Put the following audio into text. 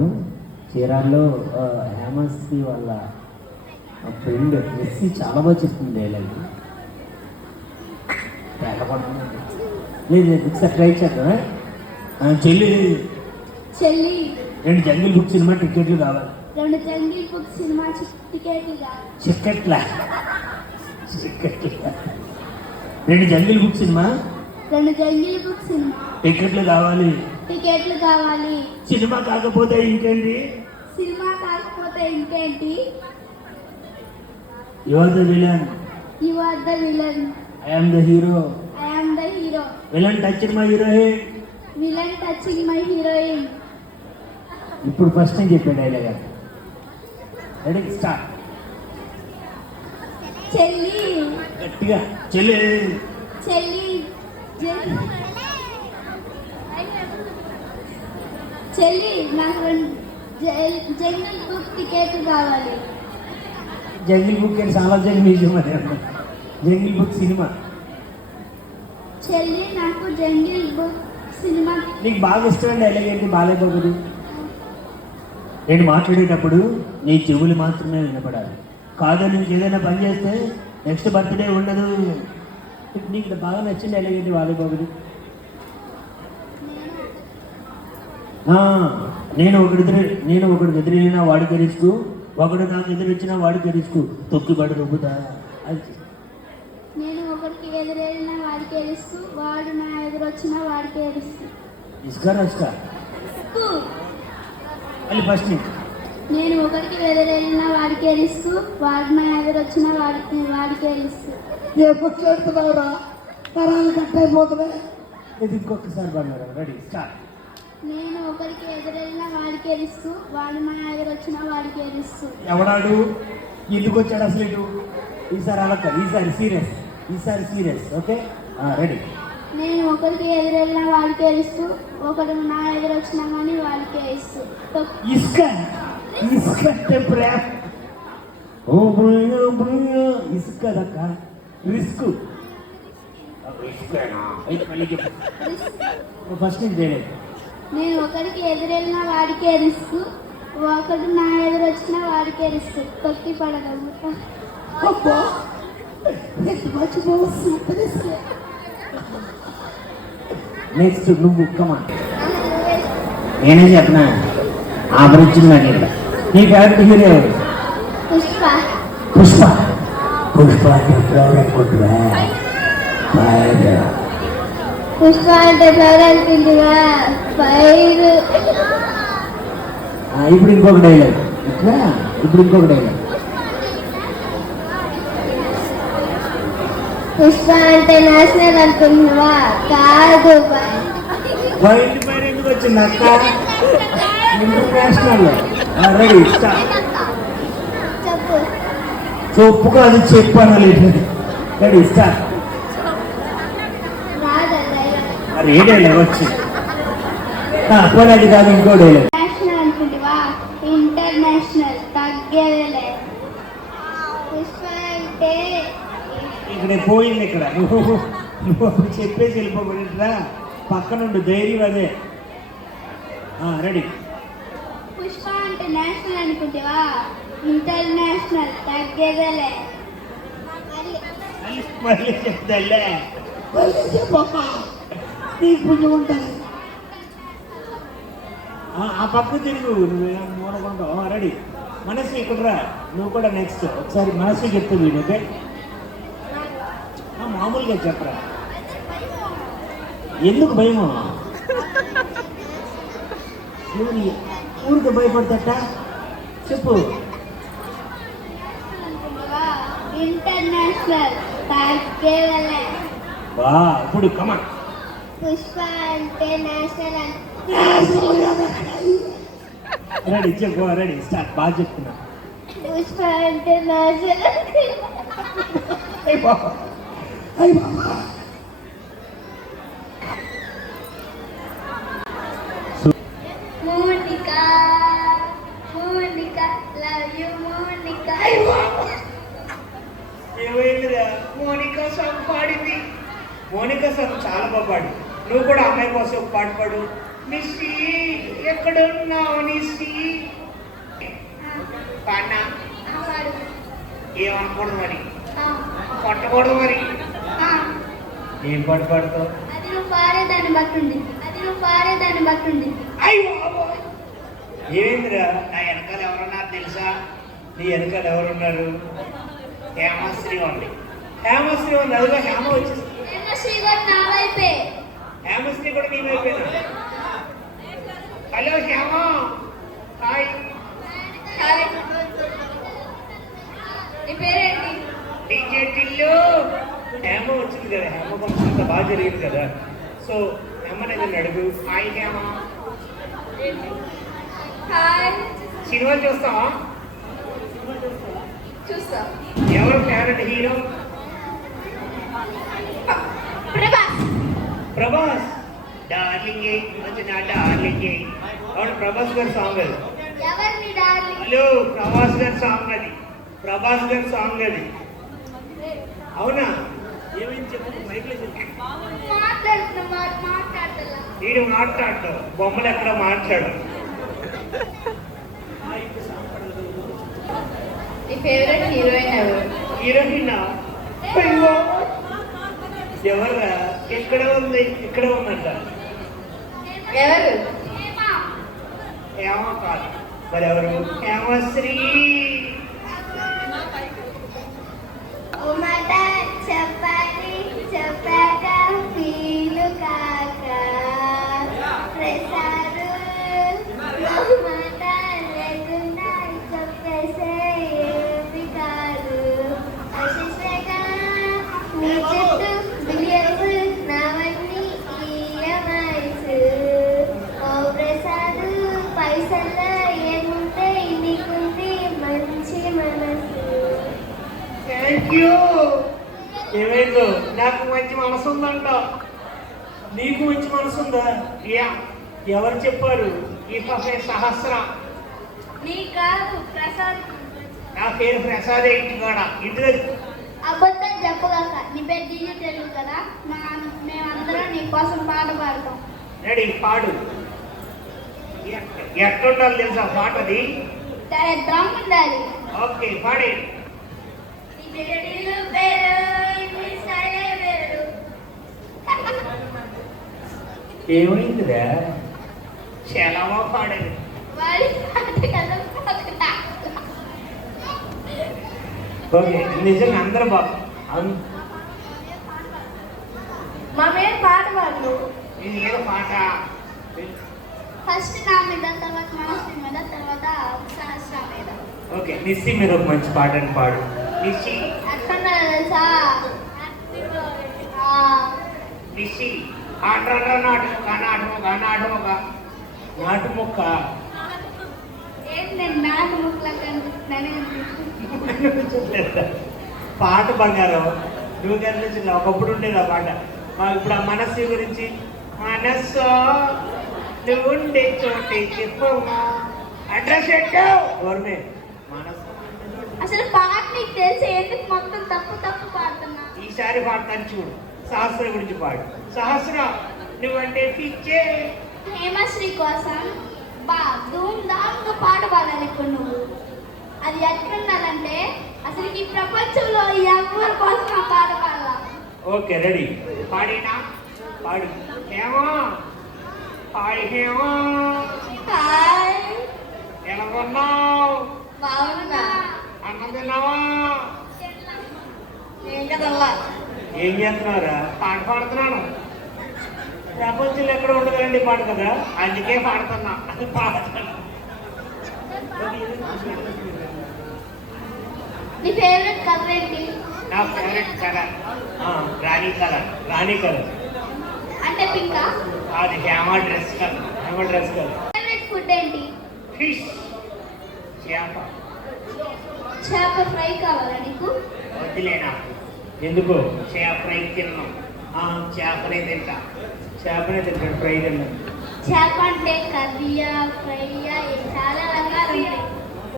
వెళ్తున్నాను. చీరాల్లో హేమశ్రీ వాళ్ళ ఫ్రెండ్ ఎస్సీ చాలా బాగా చెప్తుంది డైలాగ్. లేదు ఒకసారి ట్రై చేద్దాం. చెల్లి చెల్లి 2 జంగిల్ బుక్ సినిమా టికెట్లు కావాలి. 2 జంగిల్ బుక్ సినిమా టికెట్లు కావాలి. టికెట్లా 2 jungle book cinema 2 jungle book cinema టికెట్లు కావాలి. టికెట్లు కావాలి. సినిమా కాకపోతే ఇంకేంటి? సినిమా కాకపోతే ఇంకేంటి? You are the villain. You are the villain. I am the hero. I am the hero. Villain touching my heroine. Villain touching my heroine. ఇప్పుడు first నేను చెప్పే డైలాగ్. Ready start. చెల్లి గట్టిగా చెల్లి చెల్లి చెల్లి నాకు జంగిల్ బుక్ టికెట్ కావాలి. జంగిల్ బుక్ అని చాలా మ్యూజియం అదే జంగిల్ బుక్ సినిమా. చెల్లి నాకు జంగిల్ బుక్ సినిమా. నీకు బాగా ఇష్టమైన డైలాగ్ ఏంటి? బాలేపోతుంది. నేను మాట్లాడేటప్పుడు నీ చెవులు మాత్రమే వినపడాలి. కాదని ఇంకేదైనా పని చేస్తే నెక్స్ట్ బర్త్డే ఉండదు. నీకు బాగా నచ్చిన డైలాగ్ ఏంటి? బాలేపోతుంది. నేను ఒకటి ఎదురైనా వాడికి రిస్కు, ఒకడు నాకు ఎదురొచ్చినా వాడికి రిస్కు, తొక్కిబడి రుబ్బుతా. అది నేను ఒకరికి ఎదురైనా వాడికి ఎరుస్తూ, వాడు నా ఎదురొచ్చినా వాడికి ఎరుస్తూ. ఇసుక మళ్ళీ ఫస్ట్ నేను ఒకరికి ఎదురైనా వాడికి ఎరుస్తూ, వాడు నా ఎదురొచ్చినా వాడికి ఎరుస్తూ. ఎప్పుడుతున్నావురా తరాలు కట్ అయిపోతున్నాయి. ఇది ఇంకొకసారి పడినారు. Ready start. నేను ఒకరికి ఎదురైనా వాడికి ఎరుస్తూ, వాడు నా ఎదురొచ్చినా వాడికి ఎరుస్తూ. ఎవడాడు? ఎందుకు వచ్చాడు అసలు ఇటు? ఈసారి అలా కాదు, ఈసారి సీరియస్. Okay ready. నేను ఒకరికి ఎదురైనా వాడికి ఎరుస్తూ, ఒకడు నా ఎదురొచ్చినా కానీ వాడికి ఎరుస్తూ. ఇసుక ఇసుక దక్క రిస్క్. ఫస్ట్ నేను చేయలేదు. నేను ఒకరికి ఎదురైనా వాడికి ఎరుస్తూ, ఒకడు నా ఎదురొచ్చినా వాడికి ఎరుస్తూ. తొక్కి పడగలుగుతా. నెక్స్ట్ నువ్వు కమాన్. నేనే చెప్పనా? ఆపరిచింది నాకు. నీ ఫేవరెట్ హీరో ఎవరు? పుష్ప. పుష్ప అంటే ఫేవరెట్ కొట్టువా? పుష్ప అంటే ఫేవరెట్ తింటుగా పైరు. ఇప్పుడు ఇంకొక డైలాగ్. పుష్ప అంటే నేషనల్ అనుకుంటున్నావా? కాదు, వైల్డ్ ఫైర్ ఎందుకు వచ్చింది అక్క? ఇంటర్నేషనల్. Ready start. చెప్పు. చెప్పు కాదు, చెప్పాను. Ready start. మరి ఏ డైలాగ్ వచ్చింది? పోనీ కాదు, ఇంకో డైలాగ్. నేషనల్ అనుకుంటువా? ఇంటర్నేషనల్ తగ్గేదేలే. పుష్ప అంటే ఇక్కడ పోయింది. ఇక్కడ నువ్వు చెప్పేసి వెళ్ళిపోబడిరా. పక్కనుండు ధైర్యం అదే. రెడీ. పుష్ప అంటే నేషనల్ అనుకుంటేవా? ఇంటర్నేషనల్ తగ్గేదేలే. మళ్ళీ చెప్తాలే. నీకు పుణ్యం ఉంటుంది. ఆ పక్క తిరుగు, నువ్వేం మూడకుంటావు. రెడీ. మనసు ఇక్కడ రా. నువ్వు కూడా నెక్స్ట్ ఒకసారి మనసు చెప్తుంది. ఓకే మామూలుగా చెప్పరా. ఎందుకు భయమో? నువ్వు ఊరికి భయపడతట చెప్పు. ఇంటర్నేషనల్ తగ్గేదేలే. వా ఇప్పుడు కమాన్. పుష్ప అంటే నేషనల్. రెడీ చెప్పు. Ready start. బాగా చెప్తున్నా. పుష్ప అంటే national. Monica love you Monica. ఏమైందిరా? మోనికా సాంగ్ పాడింది. మోనికా సాంగ్ చాలా బాగా పాడు. నువ్వు కూడా అమ్మాయి కోసం ఒక పాట పాడు. నిశ్చి ఎక్కడున్నావు నిశ్చి పాడినా వాడు ఏమనకూడదు మరి కొట్టకూడదు మరి ఏం పాట పాడతావు అది నువ్వు పాడేదాన్ని బట్టి ఉండింది అయ్యో ఏమైందిరా నా వెనకాల ఎవరున్నారు తెలుసా నీ వెనకాల ఎవరున్నారు హేమశ్రీ ఉంది అదిగో హేమ వచ్చేసి శ్రీగారు నా వైపే హేమశ్రీ కూడా నీ వైపేనా హలో హేమ హాయ్ నీ పేరేంటి డీజే టిల్లు హేమ వచ్చింది కదా హేమ ఫంక్షన్ అంతా బాగా జరిగింది కదా సో హేమని ఏదైనా అడుగు హాయ్ హేమ హాయ్ సినిమాలు చూస్తావా చూస్తా ఎవరు ఫేవరెట్ హీరో ప్రభాస్ డార్లింగ్ వచ్చిన డార్లింగ్ అవును ప్రభాస్ గారి సాంగ్ అది ఎవరిని డార్లింగ్ హలో ప్రభాస్ గారి సాంగ్ అది అవునా ఏమైంది చెప్పు మైక్లో చెప్పు మాట్లాడుతున్నా వీడు మాట్లాడటం బొమ్మలు ఎక్కడ మాట్లాడు నీ ఫేవరెట్ హీరోయిన్ ఎవరు హీరోయిన్ ఎవర్రా ఎక్కడ ఉందంట ఎవరు హేమ కాదు మరి ఎవరు హేమశ్రీ మాట చెప్పాక ఫీలు కాక ప్రసాదు మాట లేకుండా చెప్పేసే ఏమి కాదు అశిషగా నీ చుట్టూ బిలియన్స్ నావన్నీ ఈఎంఐస్ ఓ ప్రసాదు పైసల్లో ఏముంటే నీకుంది మంచి మనసు థ్యాంక్ యూ ఏమైందో నాకు మంచి మనసు ఉందంట నీకు మంచి మనసు ఉందా యా ఎవరు చెప్పారు ఈ పాపే సహస్ర నీ కాదు ప్రసాద్ నా పేరు ప్రసాద్ ఇంటి కూడా ఇంటి దగ్గర అబద్ధం చెప్పగాక నీ పేరు డీజే తెలుగు కదా మేమందరం నీ కోసం పాట పాడతాం రెడీ పాడు ఎట్టుండాలి తెలుసా పాటది డ్రమ్ ఉండాలి ఓకే పాడే నీ పేరు పేరు ఇంగ్లీష్ సరే పేరు ఏమైందిరా చాలా బాగా పాడేది వాడి పాట కదా పాడతా. ఓకే నిజంగా అందరూ బాగా మా మీద పాట పాడు ఇది ఏదో పాట ఫస్ట్ నా మీద తర్వాత మనస్సు మీద తర్వాత సహస్ర మీద ఓకే నిస్సి మీద ఒక మంచి పాటని పాడు నిస్సి ఎట్లా తెలుసా నిస్సి ఆట నాటు మొక్క ఏంటి నేను నాటు ముక్కలా కనిపిస్తున్నానే పాట బంగారం నువ్వు కనిపించింది ఒకప్పుడు ఉండేది ఆ పాట మాకు ఇప్పుడు ఆ మనస్సు గురించి మనస్సు నువ్వు ఉండే చోటే చెప్పమ్మా అడ్రస్ పెట్టావు ఎవరిమే మనస్సు అసలు పాట నీకు తెలిసి ఎందుకు మొత్తం తప్పు పాడుతున్నా ఈసారి పాడతాను చూడు సహస్ర గురించి పాడు సహస్ర నువ్వంటే పిచ్చే హేమశ్రీ కోసం ధూమ్ ధామ్గా పాట పాడాలి ఇప్పుడు నువ్వు అది ఎట్లుండాలంటే అసలు ఈ ప్రపంచంలో ఎవరి కోసం ఆ పాట పాడాలా ఓకే రెడీ పాడినా పాడు హేమా హాయ్ హేమా హాయ్ ఎలా ఉన్నావు బాగున్నా అన్నం తిన్నావా ఏం కదల్లా ఏం చేస్తున్నారా పాట పాడుతున్నాను ప్రపంచంలో ఎక్కడ ఉండదండి పాట కదా అందుకే పాడుతున్నా అది పాడుతున్నా నీ ఫేవరెట్ కలర్ ఏంటి నా ఫేవరెట్ కలర్ రాణి కలర్ అంటే పింకా అది Hema dress colour favourite food ఏంటి ఫిష్ చేప ఫ్రై కావాలా నీకు వద్దులేనా ఎందుకు చేప ఫ్రై తిన్నాం చేపనే తింటాను ఫ్రై తిన్నాను చేప అంటే కర్రీయా ఫ్రైయా చాలా రకాలు ఉంటాయి